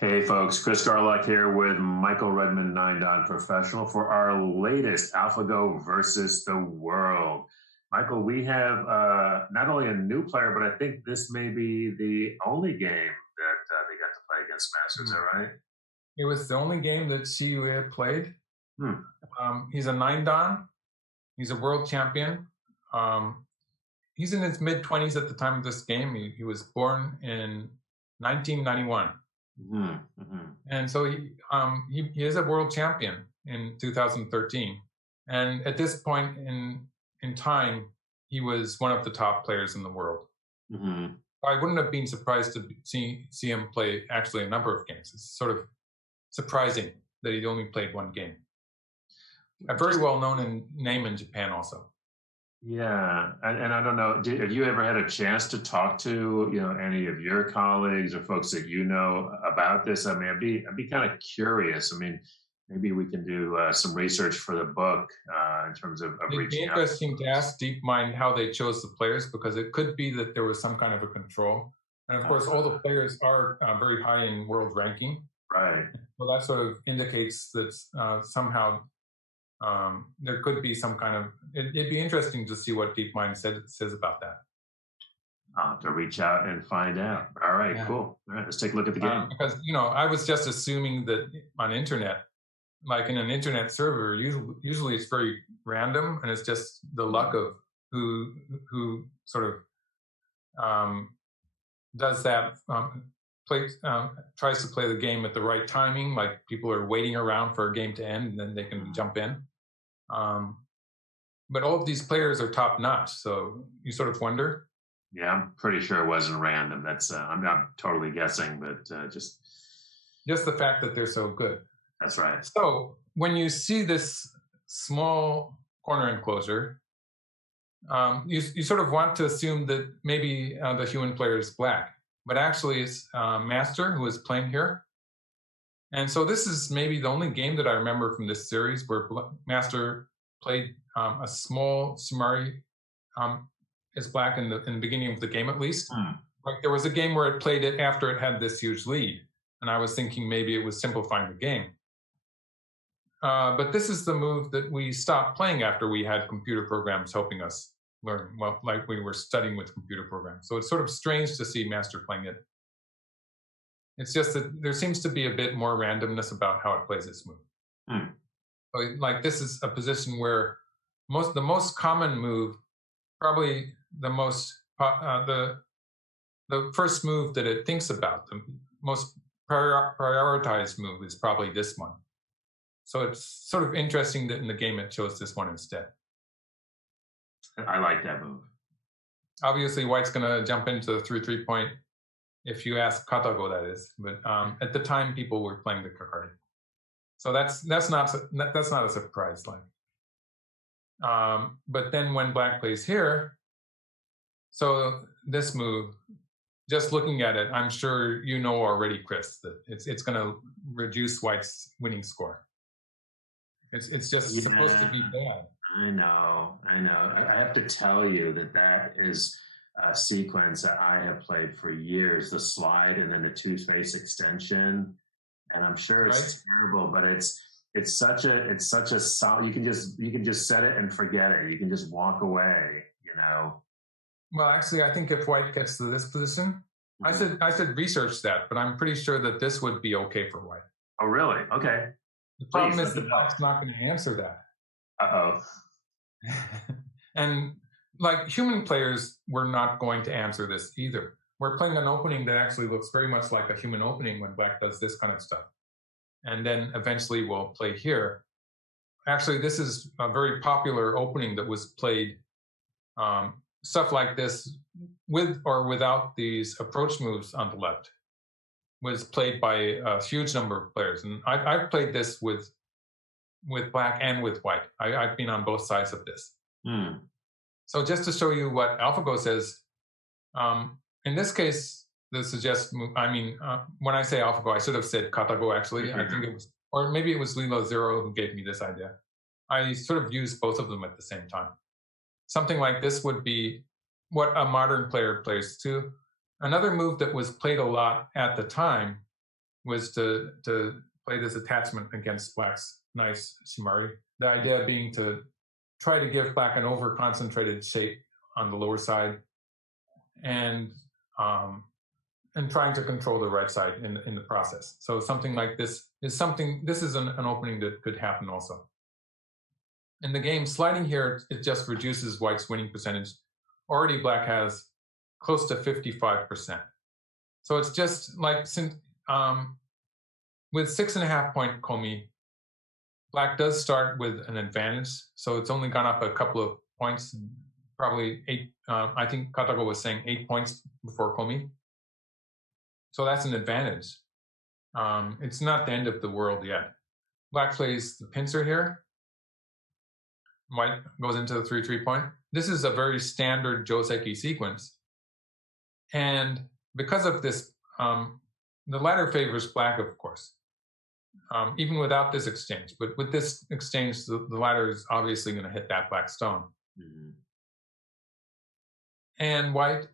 Hey folks, Chris Garlock here with Michael Redmond, 9 Professional for our latest AlphaGo versus the world. Michael, we have not only a new player, but I think this may be the only game that they got to play against Masters. Is that right? It was the only game that Shi Yue played. He's a 9 Dan. He's a world champion. He's in his mid-20s at the time of this game. He was born in 1991. And so he is a world champion in 2013. And at this point in time, he was one of the top players in the world. I wouldn't have been surprised to see him play actually a number of games. It's sort of surprising that he'd only played one game. A very well-known name in Japan also. Yeah, and I don't know, have you ever had a chance to talk to any of your colleagues or folks that you know about this? I mean, I'd be kind of curious. I mean, maybe we can do some research for the book in terms of reaching out. It'd be interesting to ask DeepMind how they chose the players, because it could be that there was some kind of a control. And of course, all the players are very high in world ranking. Right. So that sort of indicates that somehow there could be some kind of, it'd be interesting to see what DeepMind says about that. I'll have to reach out and find out. All right, yeah. Cool. All right, let's take a look at the game. Because, I was just assuming that on internet, like in an internet server, usually it's very random, and it's just the luck of who sort of does that, tries to play the game at the right timing, like people are waiting around for a game to end and then they can jump in. But all of these players are top notch, so you sort of wonder. Yeah, I'm pretty sure it wasn't random. That's I'm not totally guessing, but just the fact that they're so good. That's right. So when you see this small corner enclosure, you sort of want to assume that maybe the human player is black, but actually it's Master who is playing here. And so this is maybe the only game that I remember from this series where Master played a small Sumari as black in the beginning of the game, at least. Like there was a game where it played it after it had this huge lead, and I was thinking maybe it was simplifying the game. But this is the move that we stopped playing after we had computer programs helping us learn, well, like we were studying with computer programs. So it's sort of strange to see Master playing it. It's just that there seems to be a bit more randomness about how it plays its move. So, like this is a position where the most common move, probably the first move that it thinks about, the most prioritized move is probably this one. So it's sort of interesting that in the game it chose this one instead. I like that move. Obviously, White's going to jump into the 3 point if you ask Katago, that is. But at the time, people were playing the Kakari. So that's not a surprise. But then when Black plays here, so this move, just looking at it, I'm sure you know already, Chris, that it's going to reduce White's winning score. It's just supposed to be bad. I know. I have to tell you that is a sequence that I have played for years, the slide and then the two-face extension. And I'm sure it's terrible, but it's such a solid, you can just set it and forget it. You can just walk away, Well, actually, I think if White gets to this position, I should research that, but I'm pretty sure that this would be okay for White. Oh, really? Okay. The problem is that White's not going to answer that. Uh-oh. And like human players, we're not going to answer this either. We're playing an opening that actually looks very much like a human opening when Black does this kind of stuff. And then eventually we'll play here. Actually, this is a very popular opening that was played, stuff like this with or without these approach moves on the left, was played by a huge number of players. And I've played this with Black and with White. I've been on both sides of this. So just to show you what AlphaGo says, in this case, the suggest move, when I say AlphaGo, I should have said Katago actually. I think it was, or maybe it was Lilo Zero who gave me this idea. I sort of used both of them at the same time. Something like this would be what a modern player plays too. Another move that was played a lot at the time was to play this attachment against black's nice shimari. The idea being to try to give black an over-concentrated shape on the lower side, and trying to control the right side in the process. So something like this is something. This is an opening that could happen also. In the game, sliding here, it just reduces white's winning percentage. Already black has close to 55%. So it's just like, with 6.5 point komi, black does start with an advantage. So it's only gone up a couple of points, probably 8. I think Katago was saying 8 points before komi. So that's an advantage. It's not the end of the world yet. Black plays the pincer here. White goes into the 3-3 point. This is a very standard Joseki sequence. And because of this, the ladder favors black, of course, even without this exchange. But with this exchange, the ladder is obviously going to hit that black stone. Mm-hmm. And white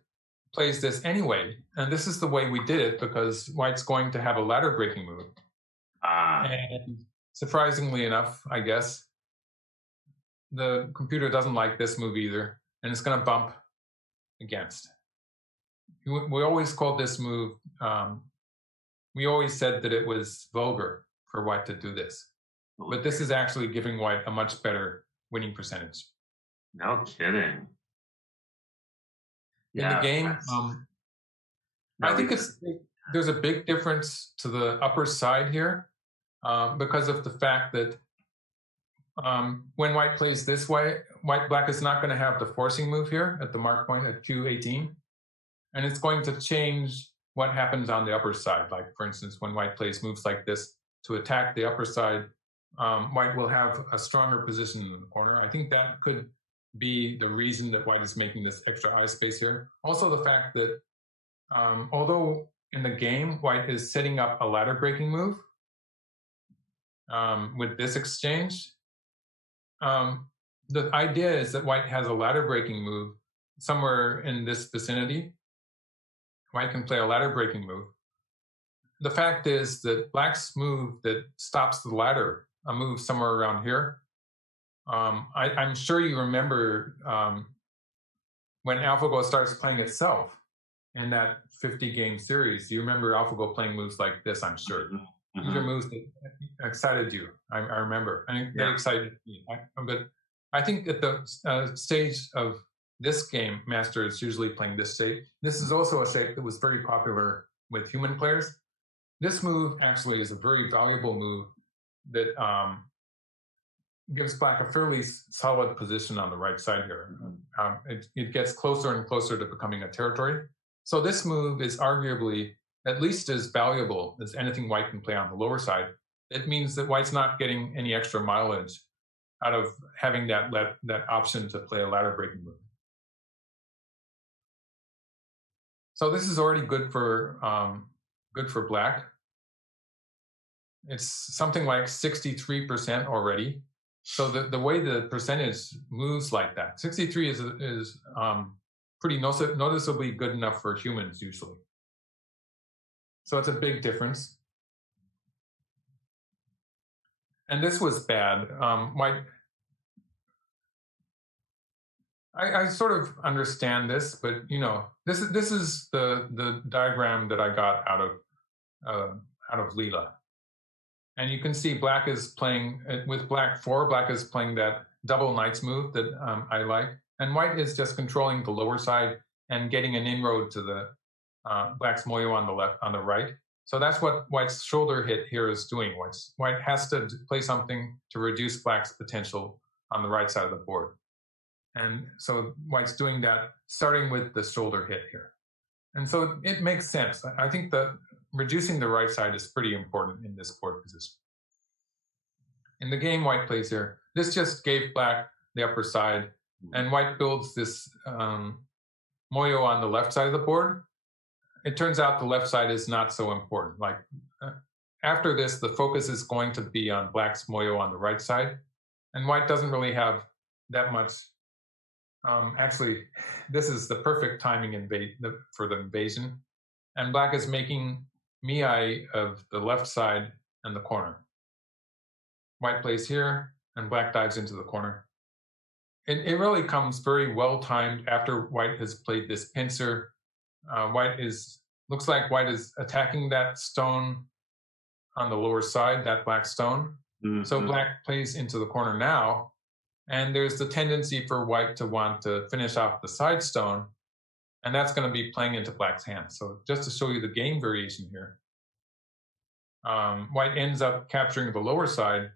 plays this anyway. And this is the way we did it because white's going to have a ladder breaking move. And surprisingly enough, I guess, the computer doesn't like this move either, and it's going to bump against. We always called this move, we always said that it was vulgar for white to do this. Okay. But this is actually giving white a much better winning percentage. No kidding. In the game, I think there's a big difference to the upper side here because of the fact that when white plays this way, black is not going to have the forcing move here at the mark point at Q18. And it's going to change what happens on the upper side. Like, for instance, when white plays moves like this to attack the upper side, white will have a stronger position in the corner. I think that could be the reason that white is making this extra eye space here. Also the fact that although in the game, white is setting up a ladder breaking move with this exchange, the idea is that white has a ladder breaking move somewhere in this vicinity. White can play a ladder breaking move. The fact is that black's move that stops the ladder, a move somewhere around here. I'm sure you remember when AlphaGo starts playing itself in that 50-game series. You remember AlphaGo playing moves like this, I'm sure. Mm-hmm. These are moves that excited you. I remember. And they excited me. But I think at the stage of this game, Master is usually playing this shape. This is also a shape that was very popular with human players. This move actually is a very valuable move that gives black a fairly solid position on the right side here. It gets closer and closer to becoming a territory. So this move is arguably at least as valuable as anything white can play on the lower side. It means that white's not getting any extra mileage out of having that option to play a ladder breaking move. So this is already good for black. It's something like 63% already. So the way the percentage moves like that, 63 is pretty noticeably good enough for humans usually. So it's a big difference. And this was bad. I sort of understand this, but you know, this is the diagram that I got out of Leela. And you can see black is playing with black 4. Black is playing that double knights move that I like, and white is just controlling the lower side and getting an inroad to the black's moyo on the right. So that's what white's shoulder hit here is doing. White has to play something to reduce black's potential on the right side of the board, and so white's doing that, starting with the shoulder hit here, and so it makes sense. I think that reducing the right side is pretty important in this board position. In the game white plays here, this just gave black the upper side, and white builds this moyo on the left side of the board. It turns out the left side is not so important. Like after this, the focus is going to be on black's moyo on the right side, and white doesn't really have that much. Actually, this is the perfect timing for the invasion, and black is making miai of the left side and the corner. White plays here, and black dives into the corner. It really comes very well timed after white has played this pincer. Looks like white is attacking that stone on the lower side, that black stone. Mm-hmm. So black plays into the corner now, and there's the tendency for white to want to finish off the side stone, and that's going to be playing into black's hand. So just to show you the game variation here, white ends up capturing the lower side,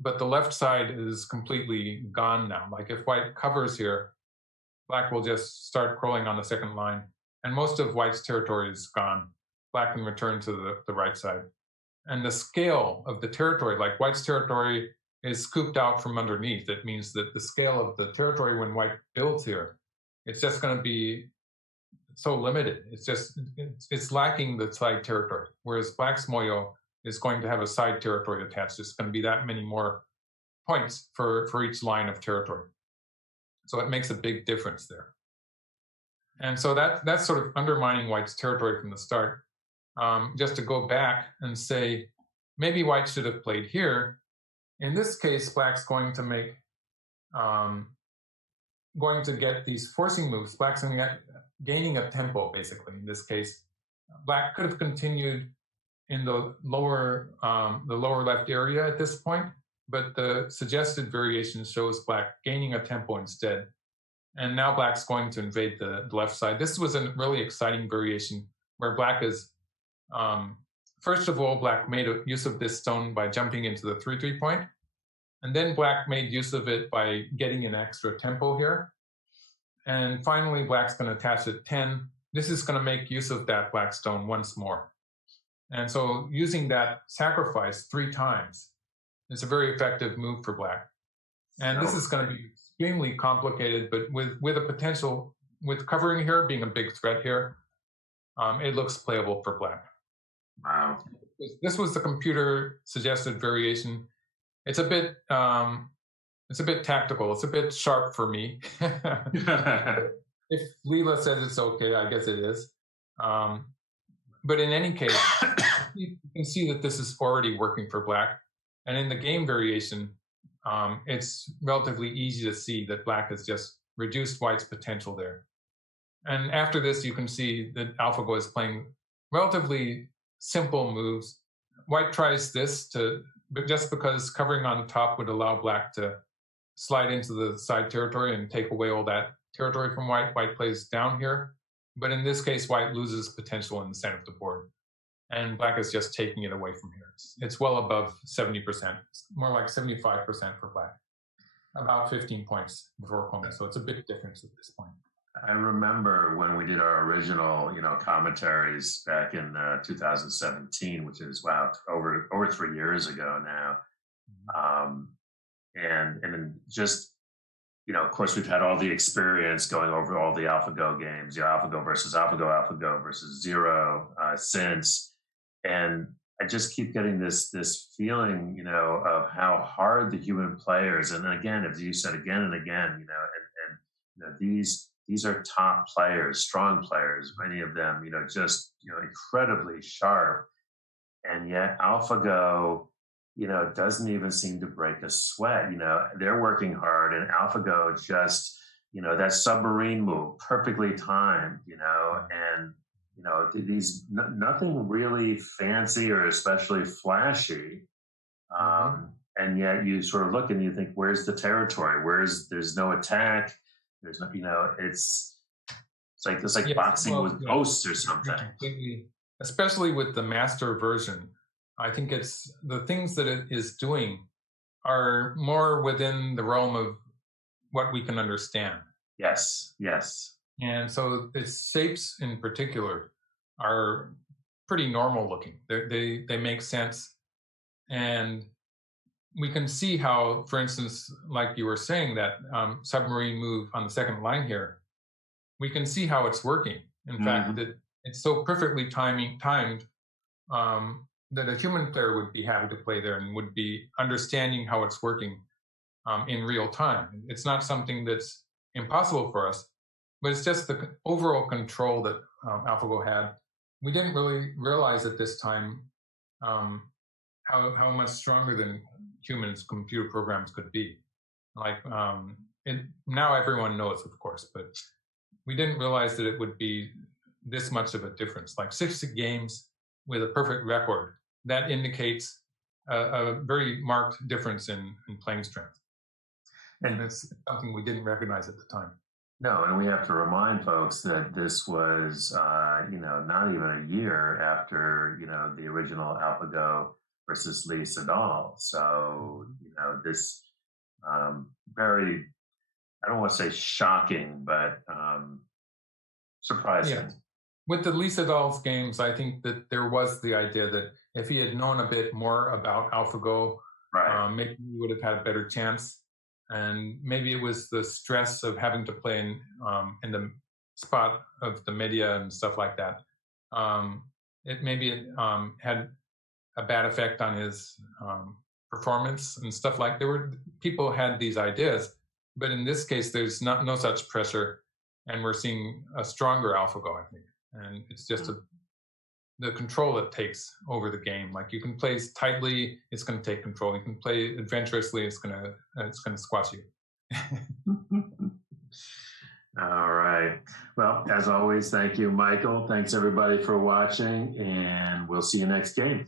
but the left side is completely gone now. Like if white covers here, black will just start crawling on the second line, and most of white's territory is gone. Black can return to the right side. And the scale of the territory, like white's territory is scooped out from underneath. It means that the scale of the territory when white builds here, it's just going to be so limited. It's lacking the side territory, whereas black's moyo is going to have a side territory attached. It's going to be that many more points for each line of territory. So it makes a big difference there. And so that's sort of undermining white's territory from the start. Just to go back and say, maybe white should have played here. In this case, black's going to make, going to get these forcing moves. Black's going to get gaining a tempo, basically. In this case, black could have continued in the lower left area at this point, but the suggested variation shows black gaining a tempo instead. And now black's going to invade the left side. This was a really exciting variation where black is, first of all, black made use of this stone by jumping into the 3-3 point. And then black made use of it by getting an extra tempo here. And finally, black's going to attach at 10. This is going to make use of that black stone once more. And so using that sacrifice 3 times is a very effective move for black. And this is going to be extremely complicated, but with a potential, with covering here being a big threat here, it looks playable for black. Wow. This was the computer suggested variation. It's a bit tactical. It's a bit sharp for me. If Leela says it's okay, I guess it is. But in any case, you can see that this is already working for black. And in the game variation, it's relatively easy to see that black has just reduced white's potential there. And after this, you can see that AlphaGo is playing relatively simple moves. White tries this but just because covering on top would allow black to slide into the side territory and take away all that territory from white. White plays down here. But in this case, white loses potential in the center of the board. And black is just taking it away from here. It's well above 70%. It's more like 75% for black. About 15 points before opponent. So it's a big difference at this point. I remember when we did our original, commentaries back in 2017, which is over 3 years ago now. And then just, of course, we've had all the experience going over all the AlphaGo games, AlphaGo versus AlphaGo versus Zero since. And I just keep getting this feeling, of how hard the human players, and then again, as you said again and again, these are top players, strong players, many of them, just, incredibly sharp. And yet AlphaGo, doesn't even seem to break a sweat. They're working hard, and AlphaGo just, that submarine move, perfectly timed, and, these, nothing really fancy or especially flashy. And yet you sort of look and you think, where's the territory? There's no attack. There's no, it's like boxing with ghosts or something. Especially with the master version, I think it's the things that it is doing are more within the realm of what we can understand. Yes. And so its shapes in particular are pretty normal looking. They make sense. And we can see how, for instance, like you were saying, that submarine move on the second line here, we can see how it's working. In fact, that it's so perfectly timed that a human player would be happy to play there and would be understanding how it's working in real time. It's not something that's impossible for us, but it's just the overall control that AlphaGo had we didn't really realize at this time how much stronger than humans computer programs could be. Like now everyone knows, of course, but we didn't realize that it would be this much of a difference. Like 60 games with a perfect record, that indicates a very marked difference in playing strength. And it's something we didn't recognize at the time. No, and we have to remind folks that this was, not even a year after, the original AlphaGo versus Lee Sedol. So, this very, I don't want to say shocking, but surprising. Yeah. With the Lee Sedol's games, I think that there was the idea that if he had known a bit more about AlphaGo, right. Maybe he would have had a better chance. And maybe it was the stress of having to play in the spot of the media and stuff like that. It had a bad effect on his performance and stuff like. People had these ideas, but in this case, there's no such pressure, and we're seeing a stronger AlphaGo, I think. And it's just the control it takes over the game. Like you can play tightly, it's going to take control. You can play adventurously, it's going to squash you. All right. Well, as always, thank you, Michael. Thanks everybody for watching, and we'll see you next game.